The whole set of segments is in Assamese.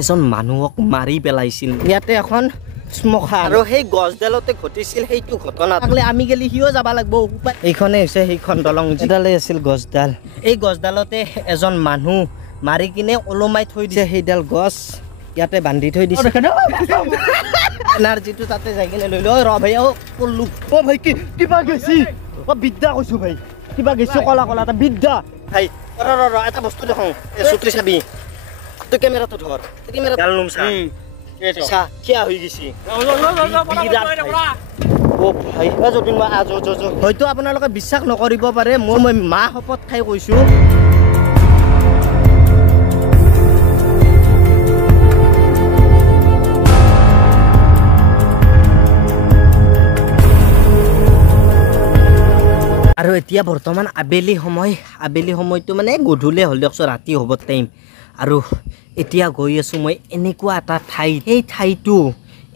এজন মানুহক মাৰি পেলাইছিল ইয়াতে এখন শ্মশান আৰু সেই গছডালতে ঘটিছিল সেইটো ঘটনা আমি গেলি সিও যাব লাগিব এইখনে হৈছে সেইখন দলং যেডালে আছিল গছডাল এই গছডালতে এজন মানুহ মাৰি কিনে ওলমাই থৈ দিছে সেইডাল গছ ইয়াতে বান্ধি থৈ দিছে এনাৰ্জিটো তাতে যাই কিনে লৈ লৈ ৰ ভাই পল্লু ভাই কিবা গৈছি বিদ্যা কৈছো ভাই কিবা গৈছে কলা কলা এটা বিদ্যা ভাই ৰ এটা বস্তু দেখোঁ চুটি চাবি তো ক্যামেরাটো ধর ক্যামেরা গালনুম সা সা কি হই গেছি ও ভাই যদি মই আজ হয়তো আপোনালোকে বিশ্বাস নকৰিব পাৰে মই মা শপত খাই কৈছো আৰু এতিয়া বৰ্তমান আবেলি সময়টো মানে গধূলি হ'ল দিয়কচোন ৰাতি হ'ব টাইম আৰু এতিয়া গৈ আছো মই এনেকুৱা এটা ঠাই এই ঠাইটো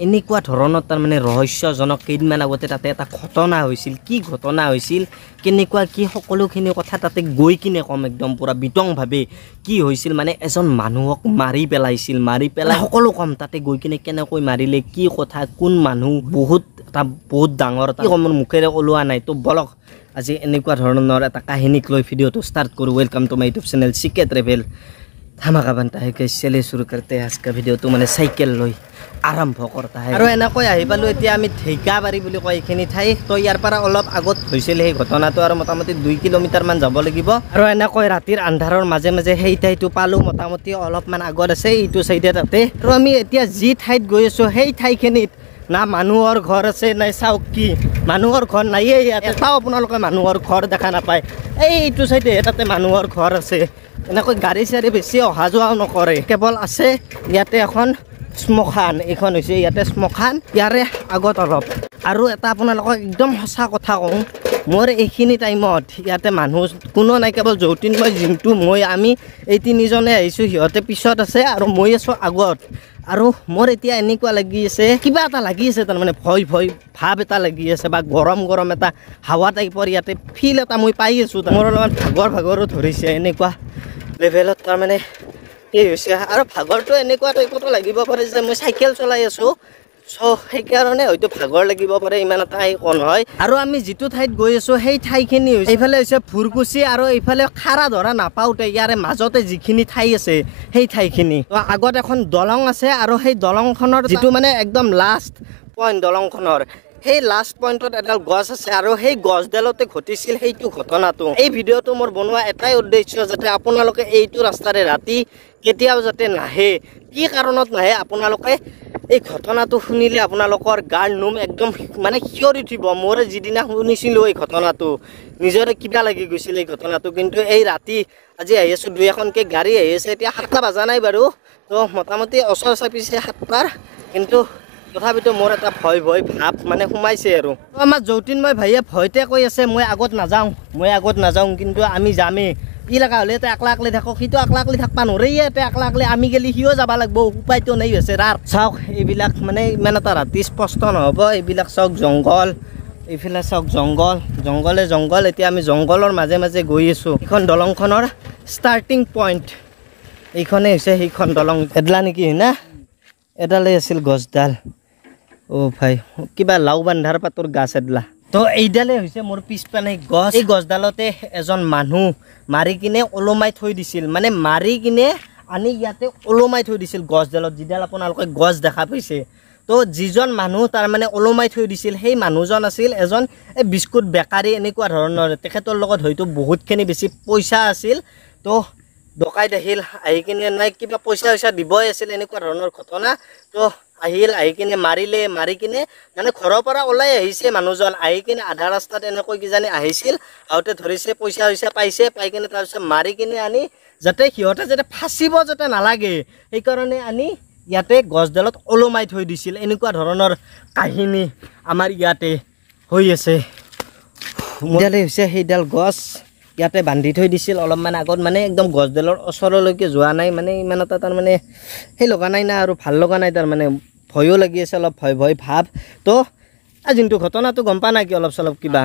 এনেকুৱা ধৰণৰ তাৰ মানে ৰহস্যজনক কেইদিনমান আগতে তাতে এটা ঘটনা হৈছিল কি ঘটনা হৈছিল কেনেকুৱা কি সকলোখিনি কথা তাতে গৈ কিনে কম একদম পুৰা বিতংভাৱে কি হৈছিল মানে এজন মানুহক মাৰি পেলাইছিল মাৰি পেলাই সকলো কম তাতে গৈ কিনে কেনেকৈ মাৰিলে কি কথা কোন মানুহ বহুত ডাঙৰ এটা মোৰ মুখেৰে ওলোৱা নাই তো বলক আজি এনেকুৱা ধৰণৰ এটা কাহিনীক লৈ ভিডিঅ'টো ষ্টাৰ্ট কৰোঁ welcome to my YouTube channel CK travel Dhamaka बनता है कि चलिए शुरू करते हैं आज का वीडियो तो मैंने साइकेल লৈ আৰম্ভ करता है আৰু এনেকৈ আহি পালো এতিয়া আমি ঢেকাবাৰী বুলি কয় এইখিনি ঠাই তো ইয়াৰ পৰা অলপ আগত হৈছিল সেই ঘটনাটো আৰু মোটামুটি 2 কিলোমিটাৰ মান যাব লাগিব আৰু এনেকৈ ৰাতিৰ আন্ধাৰৰ মাজে মাজে সেই ঠাইটো পালো মোটামুটি অলপমান আগত আছে এইটো সাইডে তাতে আৰু আমি এতিয়া যি ঠাইত গৈ আছো সেই ঠাইখিনিত না মানুহৰ ঘৰ আছে নাই চাওক কি মানুহৰ ঘৰ নাইয়ে ইয়াতে চাও আপোনালোকে মানুহৰ ঘৰ দেখা নাপায় এইটো সাইডে তাতে মানুহৰ ঘৰ আছে এনেকৈ গাড়ী চাৰি বেছি অহা যোৱাও নকৰে কেৱল আছে ইয়াতে এখন শ্মশান এইখন হৈছে ইয়াতে শ্মশান ইয়াৰে আগত অলপ আৰু এটা আপোনালোকক একদম সঁচা কথা কওঁ মোৰ এইখিনি টাইমত ইয়াতে মানুহ কোনো নাই কেৱল যৌতিন মই জিমটো মই আমি এই তিনিজনে আহিছোঁ সিহঁতে পিছত আছে আৰু মই আছোঁ আগত আৰু মোৰ এতিয়া এনেকুৱা লাগি আছে কিবা এটা লাগি আছে তাৰমানে ভয় ভাৱ এটা লাগি আছে বা গৰম এটা হাৱা টাইপৰ ইয়াতে ফিল এটা মই পাই আছোঁ মোৰ অলপমান ভাগৰো ধৰিছে এনেকুৱা লেভেলত তাৰমানে এই হৈছে আৰু ভাগৰটো এনেকুৱা টাইপতো লাগিব পাৰে যে মই চাইকেল চলাই আছোঁ সেইকাৰণে হয়তো ভাগৰ লাগিব পাৰে ইমান এটা কণ হয় আৰু আমি যিটো ঠাইত গৈ আছোঁ সেই ঠাইখিনি এইফালে হৈছে ভুৰকুচি আৰু এইফালে খাৰা ধৰা নাপাওঁতে ইয়াৰে মাজতে যিখিনি ঠাই আছে সেই ঠাইখিনি আগত এখন দলং আছে আৰু সেই দলংখনৰ যিটো মানে একদম লাষ্ট পইণ্ট দলংখনৰ সেই লাষ্ট পইণ্টত এডাল গছ আছে আৰু সেই গছডালতে ঘটিছিল সেইটো ঘটনাটো এই ভিডিঅ'টো মোৰ বনোৱা এটাই উদ্দেশ্য যাতে আপোনালোকে এইটো ৰাস্তাৰে ৰাতি কেতিয়াও যাতে নাহে কি কাৰণত নাহে আপোনালোকে এই ঘটনাটো শুনিলে আপোনালোকৰ গাৰ নোম একদম মানে শিয়ৰি উঠিব মোৰ যিদিনা শুনিছিলোঁ এই ঘটনাটো নিজৰে কিবা লাগি গৈছিল এই ঘটনাটো কিন্তু এই ৰাতি আজি আহি আছোঁ 2-এখনকৈ গাড়ী আহি আছে এতিয়া 7টা বাজা নাই বাৰু তো মোটামুটি ওচৰ চাপিছে 7টাৰ কিন্তু তথাপিতো মোৰ এটা ভয় ভাৱ মানে সোমাইছে আৰু আমাৰ যৌতিনময় ভাইয়ে ভয়তে কৈ আছে মই আগত নাযাওঁ কিন্তু আমি যামেই ই লগা হ'লে এটা একলা থাকক সিটো একলা থাকবা নোৱাৰে ইয়াতে একলা আমি গেলি সিও যাব লাগিব উপায়তো নাই হৈছে ৰাৰ চাওক এইবিলাক মানে ইমান এটা ৰাতি স্পষ্ট নহ'ব এইবিলাক চাওক জংঘল এইফালে চাওক জংঘল এতিয়া আমি জংঘলৰ মাজে মাজে গৈ আছোঁ এইখন দলংখনৰ ষ্টাৰ্টিং পইণ্ট এইখনে হৈছে সেইখন দলং এডলা নেকি না এডালে আছিল গছডাল অ ভাই কিবা লাও বান্ধাৰ পাতৰ গাছ এডলা তো এইডালে হৈছে মোৰ পিছপানে গছ এই গছডালতে এজন মানুহ মাৰি কিনে ওলমাই থৈ দিছিল মানে মাৰি কিনে আনি ইয়াতে ওলমাই থৈ দিছিল গছডালত যিডাল আপোনালোকে গছ দেখা পাইছে তো যিজন মানুহ তাৰ মানে ওলমাই থৈ দিছিল সেই মানুহজন আছিল এজন এই বিস্কুট বেকাৰী এনেকুৱা ধৰণৰ তেখেতৰ লগত হয়তো বহুতখিনি বেছি পইচা আছিল তো ডকাইত আহিল আহি কিনে নাই কিবা পইচা দিবই আছিল এনেকুৱা ধৰণৰ ঘটনা তো আহি কিনে মাৰি কিনে মানে ঘৰৰ পৰা ওলাই আহিছে মানুহজন আহি কিনে আধা ৰাস্তাত এনেকৈ কিজানি আহিছিল আহোঁতে ধৰিছে পইচা পাইছে পাই কিনে তাৰপিছত মাৰি কিনে আনি যাতে সিহঁতে যাতে ফাঁচিব যাতে নালাগে সেইকাৰণে আনি ইয়াতে গছডালত ওলমাই থৈ দিছিল এনেকুৱা ধৰণৰ কাহিনী আমাৰ ইয়াতে হৈ আছে মোডালে হৈছে সেইডাল গছ ইয়াতে বান্ধি থৈ দিছিল অলপমান আগত মানে একদম গছডালৰ ওচৰলৈকে যোৱা নাই মানে ইমান এটা তাৰমানে সেই লগা নাই না আৰু ভাল লগা নাই তাৰমানে ভয়ো লাগি আছে অলপ ভয় ভাৱ তো যোনটো ঘটনাটো গম পা নাই কি অলপ চলপ কিবা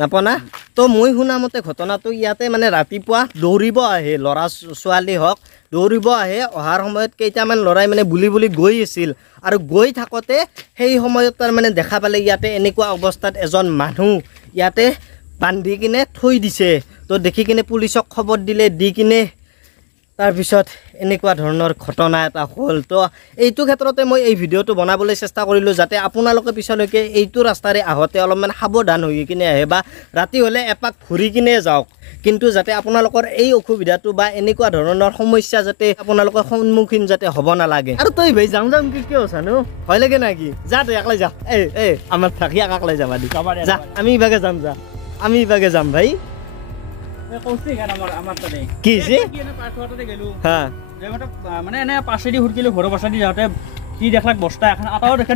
নাপনা তো মই শুনা মতে ঘটনাটো ইয়াতে মানে ৰাতিপুৱা দৌৰিব আহে ল'ৰা ছোৱালী হওক দৌৰিব আহে অহাৰ সময়ত কেইটামান ল'ৰাই মানে বুলি গৈ আছিল আৰু গৈ থাকোঁতে সেই সময়ত তাৰমানে দেখা পালে ইয়াতে এনেকুৱা অৱস্থাত এজন মানুহ ইয়াতে বান্ধি কিনে থৈ দিছে তো দেখি কিনে পুলিচক খবৰ দিলে দি কিনে তাৰপিছত এনেকুৱা ধৰণৰ ঘটনা এটা হ'ল তো এইটো ক্ষেত্ৰতে মই এই ভিডিঅ'টো বনাবলৈ চেষ্টা কৰিলোঁ যাতে আপোনালোকে পিছলৈকে এইটো ৰাস্তাৰে আহোঁতে অলপমান সাৱধান হৈ কিনে আহে বা ৰাতি হ'লে এপাক ঘূৰি কিনে যাওক কিন্তু যাতে আপোনালোকৰ এই অসুবিধাটো বা এনেকুৱা ধৰণৰ সমস্যা যাতে আপোনালোকৰ সন্মুখীন যাতে হ'ব নালাগে আৰু তই ভাই যাওঁ কি কিয় জানো ভয় লাগে নাকি যা তই একলাই যা আমাৰ থাকি একলাই যাবা দি যা আমি ইভাগে যাম যা আমি ইভাগে যাম ভাই কি মানে এনে পাছেদি সুধিলো ঘৰৰ পাছেদি যাওঁতে কি দেখাক বস্তা এখন আটাও দেখে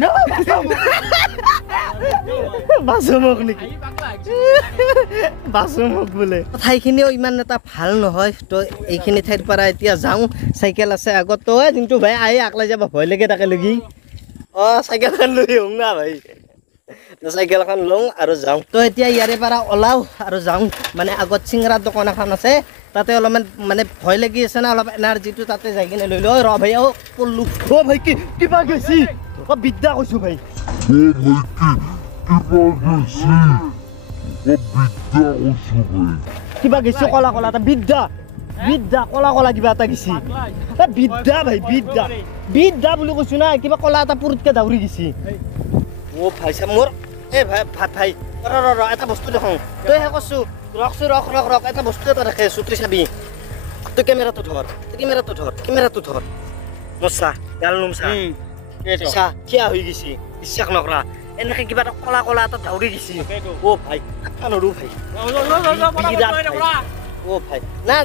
বাচুমক নেকি বাচুমক বোলে ঠাইখিনিও ইমান এটা ভাল নহয় তো এইখিনি ঠাইৰ পৰা এতিয়া যাওঁ চাইকেল আছে আগত তই কিন্তু ভাই আহি আকলাই যাব ভয় লাগে তাকে লগি চাইকেলখন লৈ আহোঁ না ভাই চাইকেলখন লওঁ আৰু যাওঁ তো এতিয়া ইয়াৰে পৰা ওলাওঁ আৰু যাওঁ মানে আগত চিংৰাৰ দোকান এখন আছে তাতে অলপমান মানে ভয় লাগি আছে না অলপ এনাৰ্জিটো তাতে যাই কিনে লৈ লওঁ ৰ ভাই পল্লু ভাই কিবা গৈছি বিদ্যা কৈছোঁ ভাই কিবা গেছি কলা কলা এটা বিদ্যা বিদ্যা কলা কলা কিবা এটা গেছি বিদ্যা ভাই বিদ্যা বিদ্যা বুলি কৈছো না কিবা কলা এটা পুৰুতকে দাউৰি গেছি ভাই চা মোৰ ভাই ভাত ভাই ৰ এটা বস্তু দেখোঁ তই হে কৈছো ৰখ এটা বস্তু এটা ৰাখে চুটি চাবি তই কেমেৰাটো ধৰ মোৰ চা গাল নুম চা কিয়া হৈ গেছি বিশ্বাস নকৰা এনেকে কিবা এটা কলা কলা এটা দাউৰি গেছি ভাই নৰো ভাই ভাই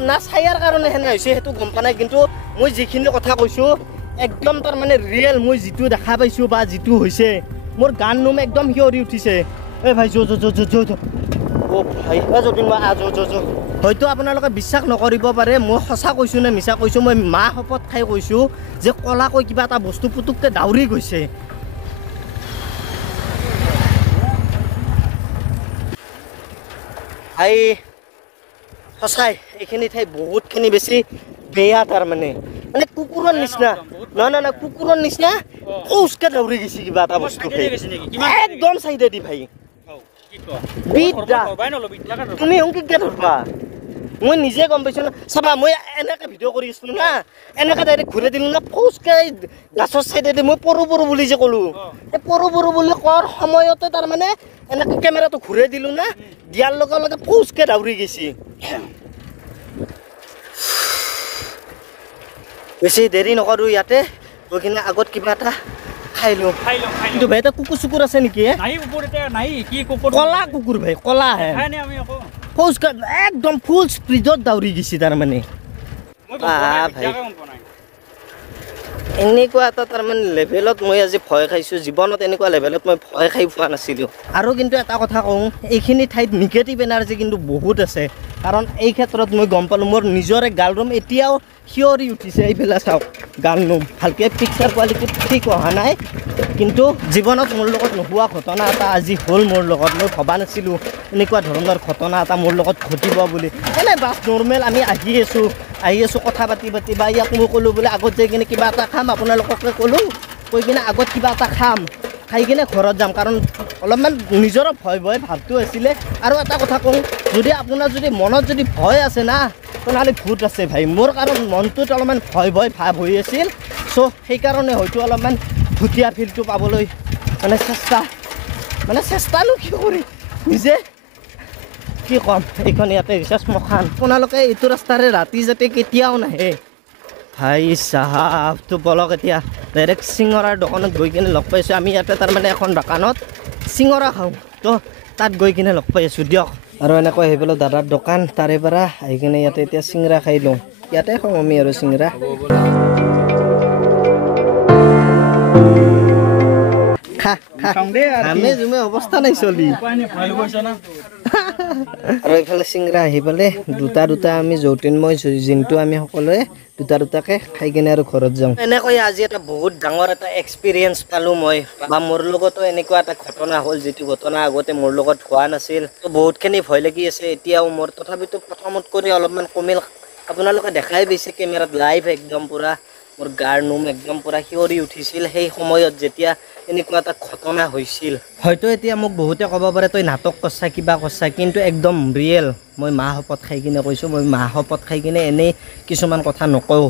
না চাইয়াৰ কাৰণে সেনে হৈছে সেইটো গম পোৱা নাই কিন্তু মই যিখিনি কথা কৈছোঁ একদম তাৰমানে ৰিয়েল মই যিটো দেখা পাইছোঁ বা যিটো হৈছে মোৰ গান নুম একদম শিয়ৰি উঠিছে ভাই ভাই যদি মই হয়তো আপোনালোকে বিশ্বাস নকৰিব পাৰে মই সঁচা কৈছোঁ নে মিছা কৈছোঁ মই মা শপত খাই কৈছোঁ যে কলাকৈ কিবা এটা বস্তু পুতুকতে দাউৰি গৈছে ভাই সঁচাই এইখিনি ঠাই বহুতখিনি বেছি বেয়া তাৰমানে মানে কুকুৰৰ নিচিনা নহয় কুকুৰৰ নিচিনা খোজকে দাউৰি গৈছে কিবা এটা বস্তু একদম চাইডে দি ভাই তুমি অংকিকে ধৰবা মই নিজে গম পাইছোঁ না চাবা মই এনেকৈ ভিডিঅ' কৰি আছিলোঁ না এনেকৈ ডাইৰেক্ট ঘূৰাই দিলোঁ না ফৌজকে গাছৰ চাইডেদি মই পৰো বুলি যে ক'লোঁ এই পৰো বুলি কোৱাৰ সময়তে তাৰমানে এনেকৈ কেমেৰাটো ঘূৰাই দিলোঁ না দিয়াৰ লগে লগে ফৌজকে দাউৰি গৈছে বেছি দেৰি নকৰোঁ ইয়াতে গৈ কিনে আগত কিবা এটা খাই লওঁ কিন্তু ভাই এটা কুকুৰ চুকুৰ আছে নেকি কলা কুকুৰ ভাই কলা হে ফৌজকা একদম ফুল স্পীডত দাউৰি গৈছে তাৰমানে ভাই এনেকুৱা এটা তাৰমানে লেভেলত মই আজি ভয় খাইছোঁ জীৱনত এনেকুৱা লেভেলত মই ভয় খাই পোৱা নাছিলোঁ আৰু কিন্তু এটা কথা কওঁ এইখিনি ঠাইত নিগেটিভ এনাৰ্জি কিন্তু বহুত আছে কাৰণ এই ক্ষেত্ৰত মই গম পালোঁ মোৰ নিজৰে গাল ৰুম এতিয়াও শিয়ৰি উঠিছে এইফালে চাওক গাল ৰুম ভালকৈ পিকচাৰ কোৱালিটি ঠিক অহা নাই কিন্তু জীৱনত মোৰ লগত নোহোৱা ঘটনা এটা আজি হ'ল মোৰ লগত মই ভবা নাছিলোঁ এনেকুৱা ধৰণৰ ঘটনা এটা মোৰ লগত ঘটিব বুলি এনেই বাছ নৰ্মেল আমি আহি আছোঁ কথা পাতি বা ইয়াক মই ক'লোঁ বোলে আগত যাই কিনে কিবা এটা খাম আপোনালোককে ক'লোঁ কৈ কিনে আগত কিবা এটা খাই কিনে ঘৰত যাম কাৰণ অলপমান নিজৰো ভয় ভাৱটো আছিলে আৰু এটা কথা কওঁ যদি আপোনাৰ যদি মনত যদি ভয় আছে না তেনেহ'লে ভূত আছে ভাই মোৰ কাৰণ মনটোত অলপমান ভয় ভাৱ হৈ আছিল চ' সেইকাৰণে হয়তো অলপমান ভূতীয়া ফিলটো পাবলৈ চেষ্টানো কি কৰি নিজে কি ক'ম এইখন ইয়াতে হৈছে শ্মশান আপোনালোকে এইটো ৰাস্তাৰে ৰাতি যাতে কেতিয়াও নাহে ভাই চাহাবটো বলক এতিয়া ডাইৰেক্ট চিঙৰাৰ দোকানত গৈ কিনে লগ পাইছোঁ আমি ইয়াতে তাৰমানে এখন দোকানত চিঙৰা খাওঁ তো তাত গৈ কিনে লগ পাই আছোঁ দিয়ক আৰু এনেকৈ আহি পেলাই দাদাৰ দোকান তাৰে পৰা আহি কিনে ইয়াতে এতিয়া চিঙৰা খাই লওঁ ইয়াতে খাওঁ আমি আৰু চিঙৰা আমি জুমে অৱস্থা নাই চলি আৰু এইফালে চিঙৰা আহি পেলাই দুটা আমি যৌতিনময় জিনটো আমি সকলোৱে দুটাকে খাই কিনে আৰু ঘৰত যাওঁ এনেকৈ আজি এটা বহুত ডাঙৰ এটা এক্সপিৰিয়েঞ্চ পালোঁ মই বা মোৰ লগতো এনেকুৱা এটা ঘটনা হ'ল যিটো ঘটনা আগতে মোৰ লগত হোৱা নাছিল তো বহুতখিনি ভয় লাগি আছে এতিয়াও মোৰ তথাপিতো প্ৰথমত কৰি অলপমান কমিল আপোনালোকে দেখাই পাইছে কেমেৰাত লাইভ একদম পূৰা মোৰ গাৰ নোম একদম পূৰা শিয়ৰি উঠিছিল সেই সময়ত যেতিয়া এনেকুৱা এটা ঘটনা হৈছিল হয়তো এতিয়া মোক বহুতে ক'ব পাৰে তই নাটক কৰছা কিবা কৰছা কিন্তু একদম ৰিয়েল মই মাহ শপত খাই কিনে কৈছোঁ মই মাহ শপত খাই কিনে এনেই কিছুমান কথা নকওঁ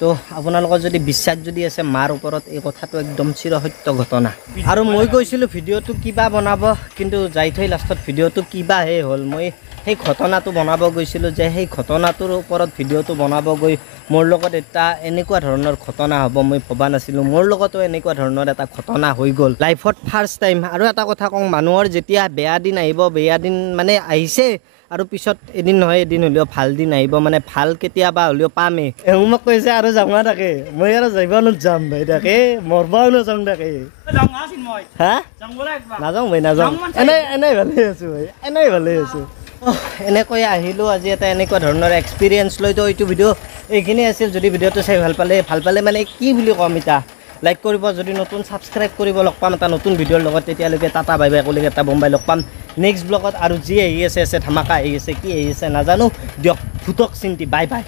তো আপোনালোকৰ যদি বিশ্বাস যদি আছে মাৰ ওপৰত এই কথাটো একদম চিৰসত্য ঘটনা আৰু মই কৈছিলোঁ ভিডিঅ'টো কিবা বনাব কিন্তু যাই থৈ লাষ্টত ভিডিঅ'টো কিবাহে হ'ল মই সেই ঘটনাটো বনাব গৈছিলোঁ যে সেই ঘটনাটোৰ ওপৰত ভিডিঅ'টো বনাব গৈ মোৰ লগত এটা এনেকুৱা ধৰণৰ ঘটনা হ'ব মই ভবা নাছিলোঁ মোৰ লগতো এনেকুৱা ধৰণৰ এটা ঘটনা হৈ গ'ল লাইফত ফাৰ্ষ্ট টাইম আৰু এটা কথা কওঁ মানুহৰ যেতিয়া বেয়া দিন আহিব বেয়া দিন মানে আহিছে আৰু পিছত এদিন নহয় এদিন হ'লেও ভাল দিন আহিব মানে ভাল কেতিয়াবা হ'লেও পামেই মোক কৈছে আৰু যামা থাকে মই আৰু যাবনো যাম ভাই তাকে মৰবাও নাযাম তাকে হা নাযাওঁ ভাই নাযাওঁ এনেই ভালে আছোঁ ভাই এনেই ভালে আছোঁ এনেকৈ আহিলোঁ আজি এটা এনেকুৱা ধৰণৰ এক্সপিৰিয়েঞ্চ লৈ তো এইটো ভিডিঅ' এইখিনি আছিল যদি ভিডিঅ'টো চাই ভাল পালে মানে কি বুলি ক'ম এতিয়া লাইক কৰিব যদি নতুন ছাবস্ক্ৰাইব কৰিব লগ পাম এটা নতুন ভিডিঅ'ৰ লগত তেতিয়ালৈকে টাটা বাই বাই কলিক এটা বোম্বাই লগ পাম নেক্সট ব্লগত আৰু যি আহি আছে ধামাকা আহি আছে কি আহি আছে নাজানো দিয়ক ভূতক চিন্তি বাই বাই